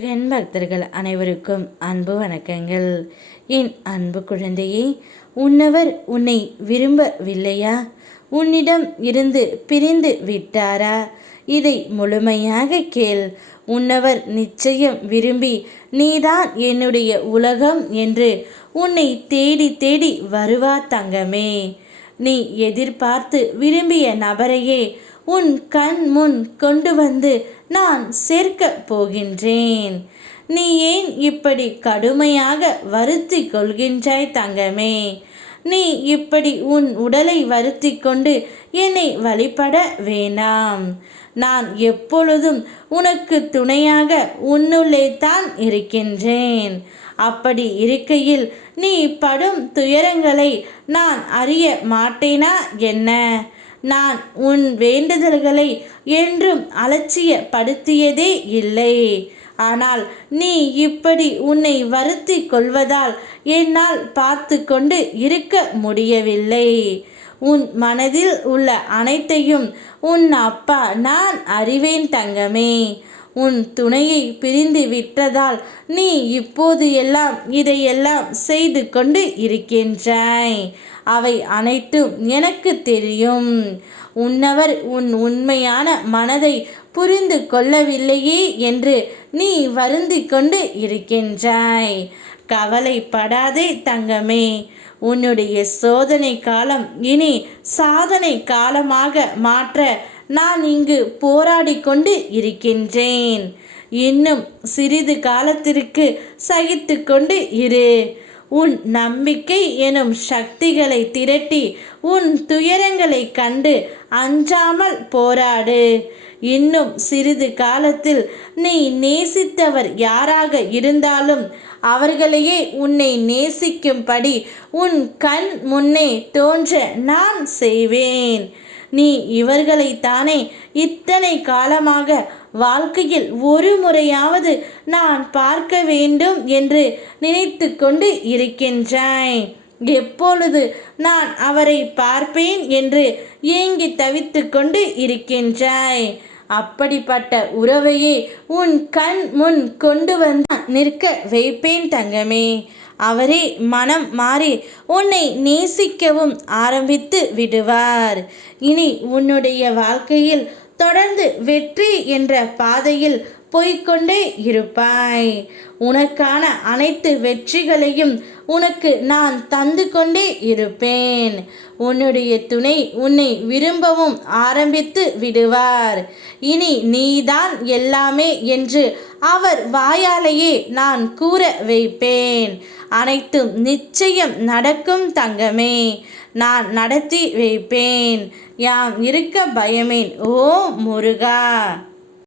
என் பக்தர்கள் அனைவருக்கும் அன்பு வணக்கங்கள். என் அன்பு குழந்தையே உன்னவர் உன்னை விரும்பவில்லையா? உன்னிடம் இருந்து பிரிந்து விட்டாரா? இதை முழுமையாக கேள். உன்னவர் நிச்சயம் விரும்பி நீதான் என்னுடைய உலகம் என்று உன்னை தேடி தேடி வருவா தங்கமே. நீ எதிர்பார்த்து விரும்பிய நபரையே உன் கண் முன் கொண்டு வந்து நான் சேர்க்க போகின்றேன். நீ ஏன் இப்படி கடுமையாக வருத்தி கொள்கின்றாய் தங்கமே? நீ இப்படி உன் உடலை வருத்தி கொண்டு என்னை வழிபட வேணாம். நான் எப்பொழுதும் உனக்கு துணையாக உன்னுள்ளே தான் இருக்கின்றேன். அப்படி இருக்கையில் நீ படும் துயரங்களை நான் அறிய மாட்டேனா என்ன? நான் உன் வேண்டுதல்களை என்றும் அலட்சியப்படுத்தியதே இல்லை. ஆனால் நீ இப்படி உன்னை வருத்தி கொள்வதால் என்னால் பார்த்து கொண்டு இருக்க முடியவில்லை. உன் மனதில் உள்ள அனைத்தையும் உன் அப்பா நான் அறிவேன் தங்கமே. உன் துணையை பிரிந்து விட்டதால் நீ இப்போது எல்லாம் இதையெல்லாம் செய்து கொண்டு இருக்கின்றாய். அவை அனைத்தும் எனக்கு தெரியும். உன்னவர் உன் உண்மையான மனதை புரிந்து கொள்ளவில்லையே என்று நீ வருந்தி கொண்டு இருக்கின்றாய். கவலைப்படாதே தங்கமே. உன்னுடைய சோதனை காலம் இனி சாதனை காலமாக மாற்ற நான் இங்கு போராடி கொண்டு இருக்கின்றேன். இன்னும் சிறிது காலத்திற்கு சகித்து கொண்டு இரு. உன் நம்பிக்கை எனும் சக்திகளை திரட்டி உன் துயரங்களை கண்டு அஞ்சாமல் போராடு. இன்னும் சிறிது காலத்தில் நீ நேசித்தவர் யாராக இருந்தாலும் அவர்களையே உன்னை நேசிக்கும்படி உன் கண் முன்னே தோன்ற நான் செய்வேன். நீ இவர்களைத்தானே இத்தனை காலமாக வாழ்க்கையில் ஒரு முறையாவது நான் பார்க்க வேண்டும் என்று நினைத்து கொண்டு இருக்கின்றாய் எப்பொழுது நான் அவரை பார்ப்பேன் என்று ஏங்கி தவித்து கொண்டு இருக்கின்றாய் அப்படிப்பட்ட உறவையே உன் கண் முன் கொண்டு வந்து நிற்க வைப்பேன் தங்கமே. அவரே மனம் மாறி உன்னை நேசிக்கவும் ஆரம்பித்து விடுவார். இனி உன்னுடைய வாழ்க்கையில் தொடர்ந்து வெற்றி என்ற பாதையில் போய்கொண்டே இருப்பாய். உனக்கான அனைத்து வெற்றிகளையும் உனக்கு நான் தந்து கொண்டே இருப்பேன். உன்னுடைய துணை உன்னை விரும்பவும் ஆரம்பித்து விடுவார். இனி நீதான் எல்லாமே என்று அவர் வாயாலேயே நான் கூற வைப்பேன். அனைத்தும் நிச்சயம் நடக்கும் தங்கமே நான் நடத்தி வைப்பேன். யாம் இருக்க பயமேன் ஓ முருகா!